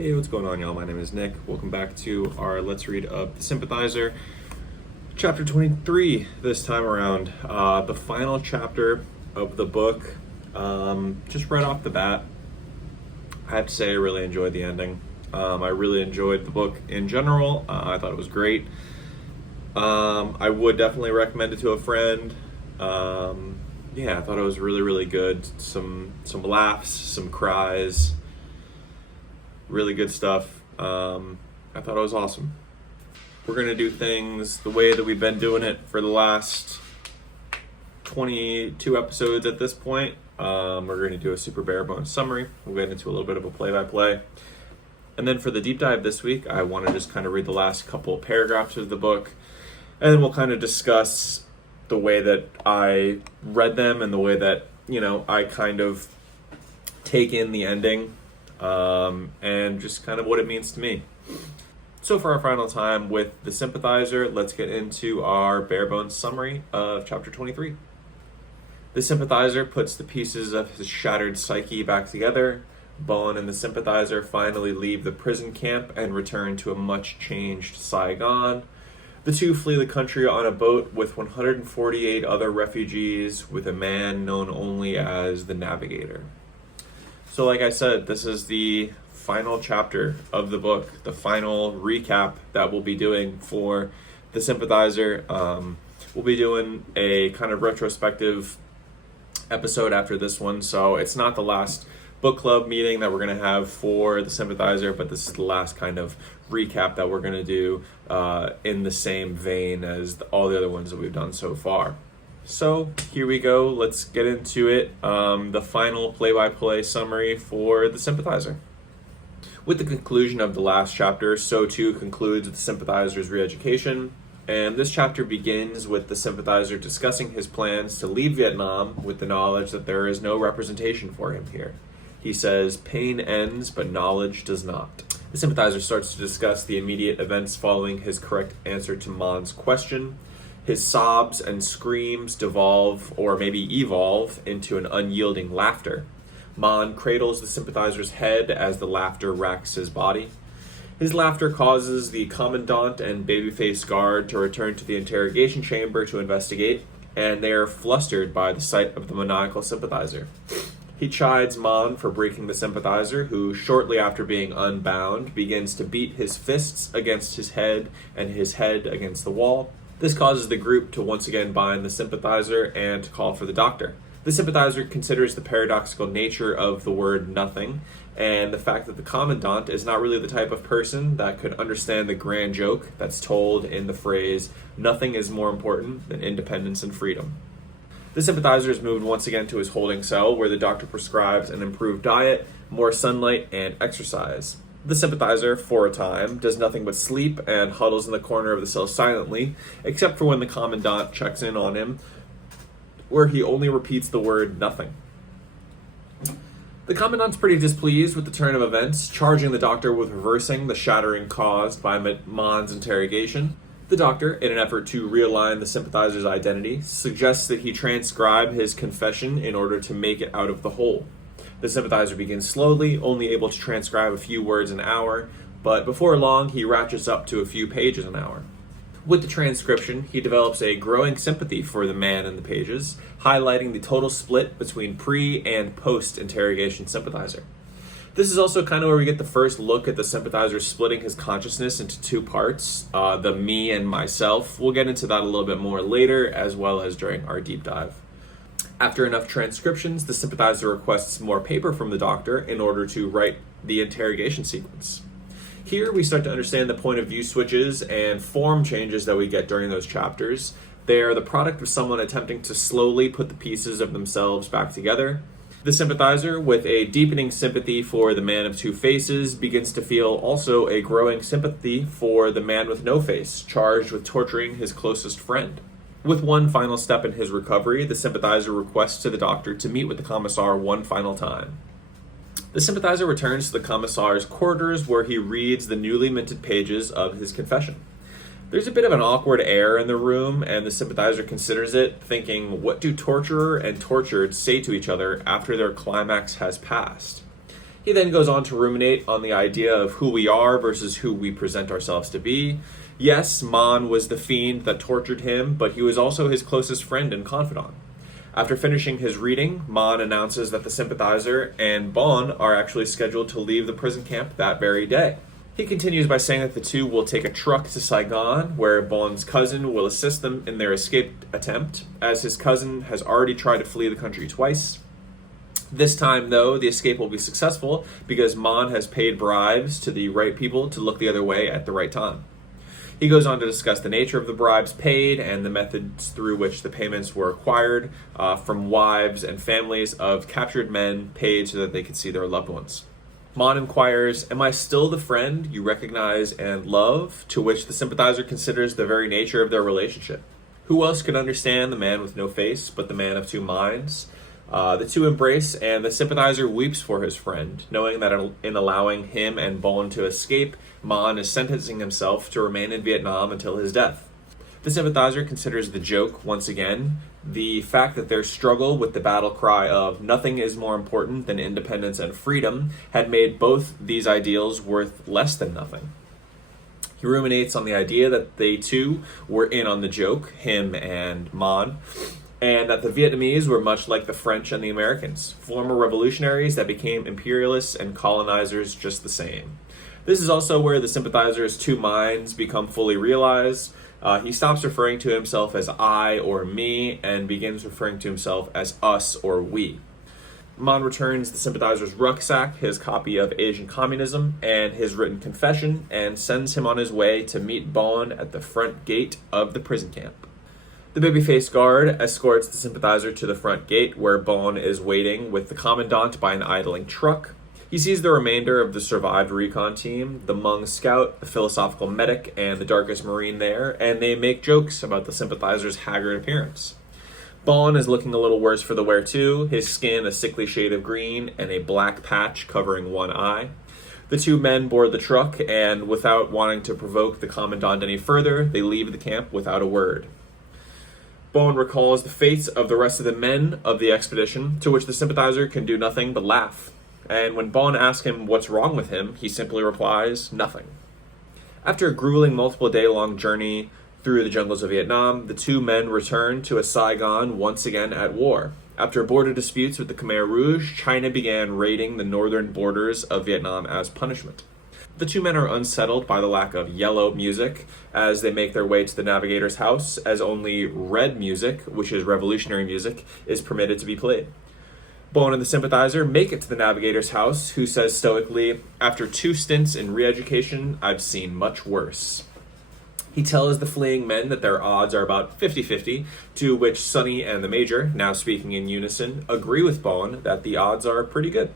Hey, what's going on, y'all? My name is Nick. Welcome back to our Let's Read of the Sympathizer, chapter 23 this time around. The final chapter of the book. Just right off the bat, I have to say I really enjoyed the ending. I really enjoyed the book in general. I thought it was great. I would definitely recommend it to a friend. Yeah, I thought it was really, really good. Some laughs, some cries. Really good stuff. I thought it was awesome. We're going to do things the way that we've been doing it for the last 22 episodes at this point. We're going to do a super bare bones summary. We'll get into a little bit of a play-by-play. And then for the deep dive this week, I want to just kind of read the last couple of paragraphs of the book. And then we'll kind of discuss the way that I read them and the way that, I kind of take in the ending. And just kind of what it means to me. So for our final time with the Sympathizer, let's get into our bare bones summary of chapter 23. The Sympathizer puts the pieces of his shattered psyche back together. Bowen and the Sympathizer finally leave the prison camp and return to a much changed Saigon. The two flee the country on a boat with 148 other refugees, with a man known only as the Navigator. So like I said, this is the final chapter of the book, the final recap that we'll be doing for the Sympathizer. We'll be doing a kind of retrospective episode after this one, so it's not the last book club meeting that we're going to have for the Sympathizer, but this is the last kind of recap that we're going to do in the same vein as all the other ones that we've done so far. So here we go. Let's get into it. The final play-by-play summary for the Sympathizer. With the conclusion of the last chapter, so too concludes the Sympathizer's re-education. And this chapter begins with the Sympathizer discussing his plans to leave Vietnam with the knowledge that there is no representation for him here. He says, "Pain ends, but knowledge does not." The Sympathizer starts to discuss the immediate events following his correct answer to Mon's question. His sobs and screams devolve, or maybe evolve, into an unyielding laughter. Mon cradles the Sympathizer's head as the laughter racks his body. His laughter causes the Commandant and babyface guard to return to the interrogation chamber to investigate, and they are flustered by the sight of the maniacal Sympathizer. He chides Mon for breaking the Sympathizer, who, shortly after being unbound, begins to beat his fists against his head and his head against the wall. This causes the group to once again bind the Sympathizer and to call for the doctor. The Sympathizer considers the paradoxical nature of the word nothing, and the fact that the Commandant is not really the type of person that could understand the grand joke that's told in the phrase, "Nothing is more important than independence and freedom." The Sympathizer is moved once again to his holding cell, where the doctor prescribes an improved diet, more sunlight, and exercise. The Sympathizer, for a time, does nothing but sleep and huddles in the corner of the cell silently, except for when the Commandant checks in on him, where he only repeats the word nothing. The Commandant's pretty displeased with the turn of events, charging the doctor with reversing the shattering caused by Mon's interrogation. The doctor, in an effort to realign the Sympathizer's identity, suggests that he transcribe his confession in order to make it out of the hole. The Sympathizer begins slowly, only able to transcribe a few words an hour, but before long he ratchets up to a few pages an hour. With the transcription, he develops a growing sympathy for the man in the pages, highlighting the total split between pre- and post-interrogation Sympathizer. This is also kind of where we get the first look at the Sympathizer splitting his consciousness into two parts, the me and myself. We'll get into that a little bit more later, as well as during our deep dive. After enough transcriptions, the Sympathizer requests more paper from the doctor in order to write the interrogation sequence. Here we start to understand the point of view switches and form changes that we get during those chapters. They are the product of someone attempting to slowly put the pieces of themselves back together. The Sympathizer, with a deepening sympathy for the man of two faces, begins to feel also a growing sympathy for the man with no face, charged with torturing his closest friend. With one final step in his recovery, the Sympathizer requests to the doctor to meet with the Commissar one final time. The Sympathizer returns to the Commissar's quarters, where he reads the newly minted pages of his confession. There's a bit of an awkward air in the room, and the Sympathizer considers it, thinking, what do torturer and tortured say to each other after their climax has passed? He then goes on to ruminate on the idea of who we are versus who we present ourselves to be. Yes, Mon was the fiend that tortured him, but he was also his closest friend and confidant. After finishing his reading, Mon announces that the Sympathizer and Bon are actually scheduled to leave the prison camp that very day. He continues by saying that the two will take a truck to Saigon, where Bon's cousin will assist them in their escape attempt, as his cousin has already tried to flee the country twice. This time, though, the escape will be successful because Mon has paid bribes to the right people to look the other way at the right time. He goes on to discuss the nature of the bribes paid and the methods through which the payments were acquired from wives and families of captured men paid so that they could see their loved ones. Mon inquires, "Am I still the friend you recognize and love?" To which the Sympathizer considers the very nature of their relationship. Who else could understand the man with no face but the man of two minds? The two embrace, and the Sympathizer weeps for his friend, knowing that in allowing him and Bon to escape, Mon is sentencing himself to remain in Vietnam until his death. The Sympathizer considers the joke, once again, the fact that their struggle with the battle cry of "nothing is more important than independence and freedom" had made both these ideals worth less than nothing. He ruminates on the idea that they too were in on the joke, him and Mon, and that the Vietnamese were much like the French and the Americans, former revolutionaries that became imperialists and colonizers just the same. This is also where the Sympathizer's two minds become fully realized. He stops referring to himself as I or me and begins referring to himself as us or we. Mon returns the Sympathizer's rucksack, his copy of Asian Communism, and his written confession, and sends him on his way to meet Bon at the front gate of the prison camp. The baby-faced guard escorts the Sympathizer to the front gate, where Bon is waiting with the commandant by an idling truck. He sees the remainder of the survived recon team, the Hmong scout, the philosophical medic, and the darkest marine there, and they make jokes about the Sympathizer's haggard appearance. Bon is looking a little worse for the wear too, his skin a sickly shade of green and a black patch covering one eye. The two men board the truck, and without wanting to provoke the commandant any further, they leave the camp without a word. Bon recalls the fates of the rest of the men of the expedition, to which the Sympathizer can do nothing but laugh. And when Bon asks him what's wrong with him, he simply replies, "Nothing." After a grueling multiple-day-long journey through the jungles of Vietnam, the two men return to a Saigon once again at war. After border disputes with the Khmer Rouge, China began raiding the northern borders of Vietnam as punishment. The two men are unsettled by the lack of yellow music as they make their way to the navigator's house, as only red music, which is revolutionary music, is permitted to be played. Bon and the Sympathizer make it to the navigator's house, who says stoically, "After 2 stints in re-education, I've seen much worse." He tells the fleeing men that their odds are about 50-50, to which Sonny and the Major, now speaking in unison, agree with Bon that the odds are pretty good.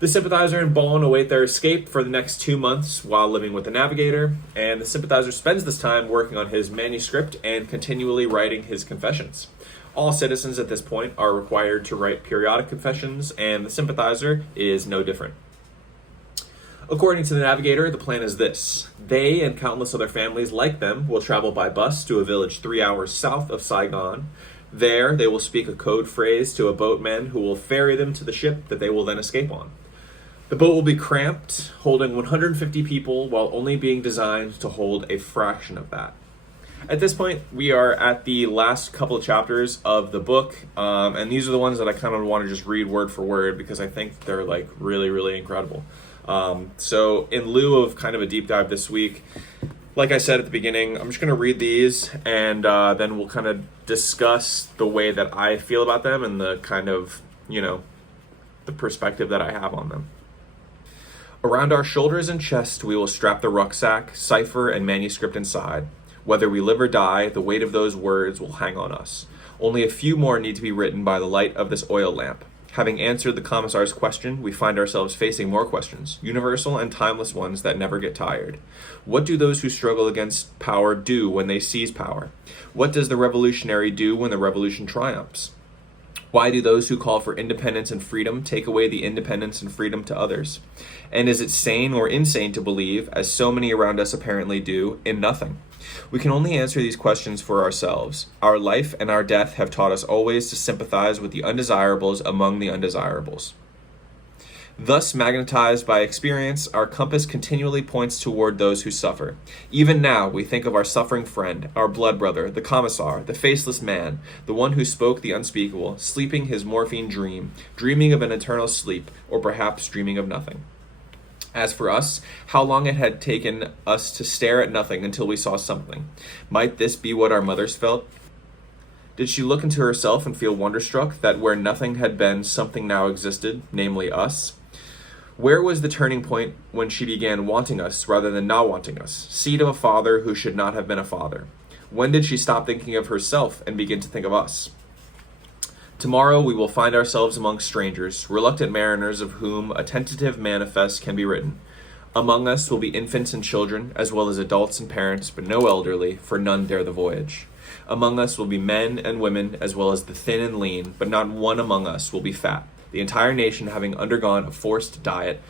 The Sympathizer and Bon await their escape for the next 2 months while living with the navigator, and the Sympathizer spends this time working on his manuscript and continually writing his confessions. All citizens at this point are required to write periodic confessions, and the Sympathizer is no different. According to the navigator, the plan is this. They and countless other families like them will travel by bus to a village 3 hours south of Saigon. There, they will speak a code phrase to a boatman who will ferry them to the ship that they will then escape on. The boat will be cramped, holding 150 people, while only being designed to hold a fraction of that. At this point, we are at the last couple of chapters of the book, and these are the ones that I kind of want to just read word for word because I think they're like really, really incredible. So in lieu of kind of a deep dive this week, like I said at the beginning, I'm just going to read these, and then we'll kind of discuss the way that I feel about them and the kind of, the perspective that I have on them. Around our shoulders and chest, we will strap the rucksack, cipher, and manuscript inside. Whether we live or die, the weight of those words will hang on us. Only a few more need to be written by the light of this oil lamp. Having answered the Commissar's question, we find ourselves facing more questions, universal and timeless ones that never get tired. What do those who struggle against power do when they seize power? What does the revolutionary do when the revolution triumphs? Why do those who call for independence and freedom take away the independence and freedom to others? And is it sane or insane to believe, as so many around us apparently do, in nothing? We can only answer these questions for ourselves. Our life and our death have taught us always to sympathize with the undesirables among the undesirables. Thus, magnetized by experience, our compass continually points toward those who suffer. Even now, we think of our suffering friend, our blood brother, the commissar, the faceless man, the one who spoke the unspeakable, sleeping his morphine dream, dreaming of an eternal sleep, or perhaps dreaming of nothing. As for us, how long it had taken us to stare at nothing until we saw something. Might this be what our mothers felt? Did she look into herself and feel wonderstruck that where nothing had been, something now existed, namely us? Where was the turning point when she began wanting us rather than not wanting us, seed of a father who should not have been a father? When did she stop thinking of herself and begin to think of us? Tomorrow we will find ourselves among strangers, reluctant mariners of whom a tentative manifest can be written. Among us will be infants and children, as well as adults and parents, but no elderly, for none dare the voyage. Among us will be men and women, as well as the thin and lean, but not one among us will be fat, the entire nation having undergone a forced diet.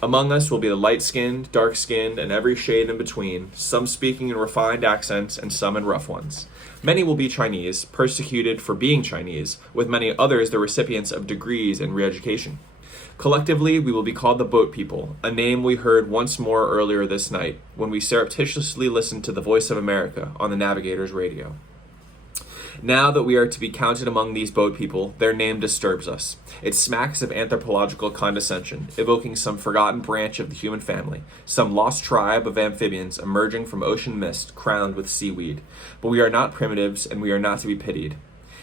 Among us will be the light-skinned, dark-skinned, and every shade in between, some speaking in refined accents and some in rough ones. Many will be Chinese, persecuted for being Chinese, with many others the recipients of degrees in re-education. Collectively, we will be called the Boat People, a name we heard once more earlier this night, when we surreptitiously listened to the Voice of America on the Navigator's radio. Now that we are to be counted among these boat people, their name disturbs us. It smacks of anthropological condescension, evoking some forgotten branch of the human family, some lost tribe of amphibians emerging from ocean mist crowned with seaweed. But we are not primitives, and we are not to be pitied.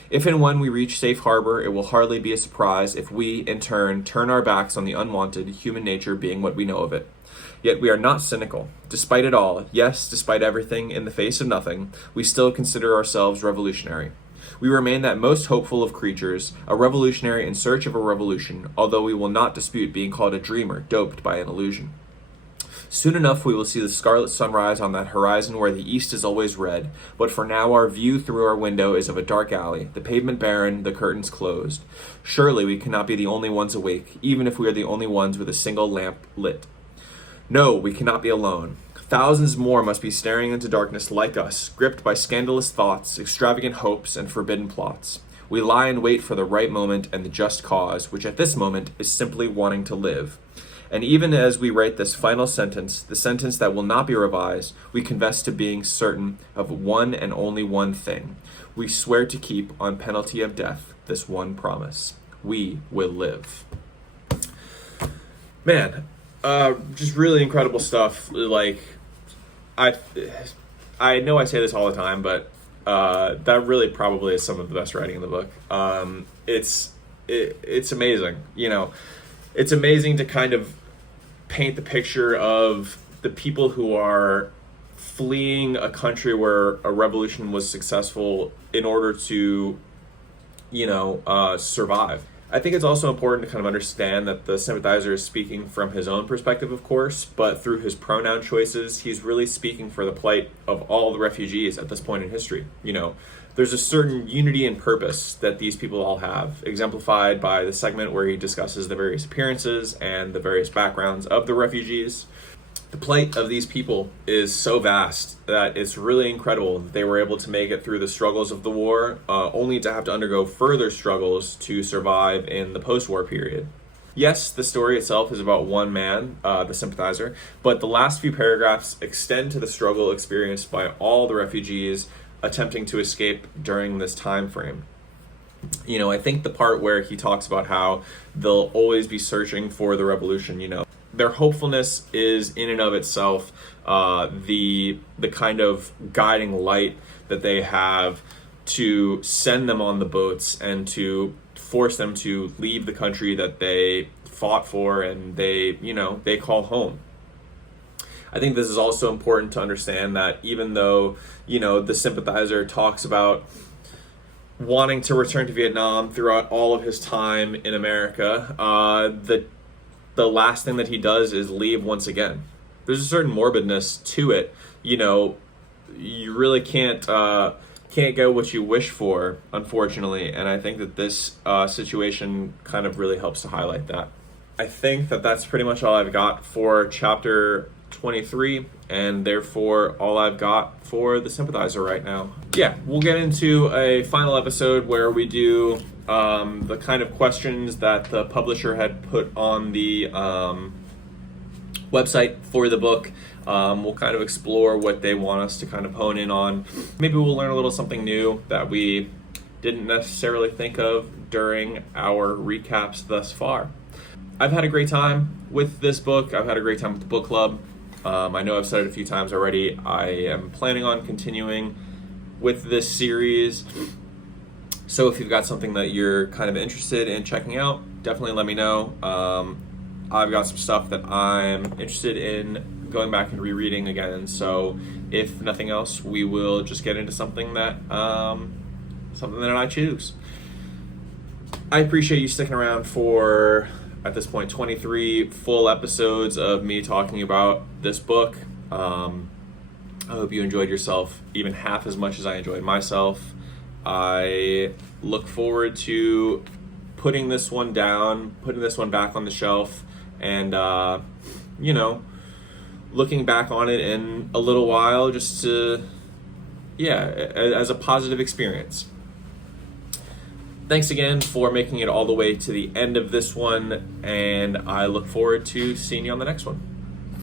If and when we reach safe harbor, it will hardly be a surprise if we, in turn our backs on the unwanted, human nature being what we know of it. Yet we are not cynical. Despite it all, yes, despite everything, in the face of nothing, we still consider ourselves revolutionary. We remain that most hopeful of creatures, a revolutionary in search of a revolution, although we will not dispute being called a dreamer doped by an illusion. Soon enough we will see the scarlet sunrise on that horizon where the east is always red, but for now our view through our window is of a dark alley, the pavement barren, the curtains closed. Surely we cannot be the only ones awake, even if we are the only ones with a single lamp lit. No, we cannot be alone. Thousands more must be staring into darkness like us, gripped by scandalous thoughts, extravagant hopes, and forbidden plots. We lie in wait for the right moment and the just cause, which at this moment is simply wanting to live. And even as we write this final sentence, the sentence that will not be revised, we confess to being certain of one and only one thing. We swear to keep, on penalty of death, this one promise. We will live. Man, just really incredible stuff. Like, I know I say this all the time, but that really probably is some of the best writing in the book. It's amazing. You know, it's amazing to kind of paint the picture of the people who are fleeing a country where a revolution was successful in order to, survive. I think it's also important to kind of understand that the sympathizer is speaking from his own perspective, of course, but through his pronoun choices, he's really speaking for the plight of all the refugees at this point in history. You know, there's a certain unity and purpose that these people all have, exemplified by the segment where he discusses the various appearances and the various backgrounds of the refugees. The plight of these people is so vast that it's really incredible that they were able to make it through the struggles of the war, only to have to undergo further struggles to survive in the post-war period. Yes, the story itself is about one man, the sympathizer, but the last few paragraphs extend to the struggle experienced by all the refugees attempting to escape during this time frame. You know, I think the part where he talks about how they'll always be searching for the revolution, their hopefulness is in and of itself the kind of guiding light that they have to send them on the boats and to force them to leave the country that they fought for and they call home. I think this is also important to understand that even though, the sympathizer talks about wanting to return to Vietnam throughout all of his time in America, the last thing that he does is leave once again. There's a certain morbidness to it. You really can't get what you wish for, unfortunately, and I think that this situation kind of really helps to highlight that. I think that that's pretty much all I've got for chapter 23, and therefore all I've got for the sympathizer right now. Yeah, we'll get into a final episode where we do the kind of questions that the publisher had put on the website for the book. We'll kind of explore what they want us to kind of hone in on. Maybe we'll learn a little something new that we didn't necessarily think of during our recaps thus far. I've had a great time with this book. I've had a great time with the book club. I know I've said it a few times already. I am planning on continuing with this series. So if you've got something that you're kind of interested in checking out, definitely let me know. I've got some stuff that I'm interested in going back and rereading again. So if nothing else, we will just get into something that I choose. I appreciate you sticking around for, at this point, 23 full episodes of me talking about this book. I hope you enjoyed yourself even half as much as I enjoyed myself. I look forward to putting this one down, putting this one back on the shelf, and, looking back on it in a little while just to, as a positive experience. Thanks again for making it all the way to the end of this one, and I look forward to seeing you on the next one.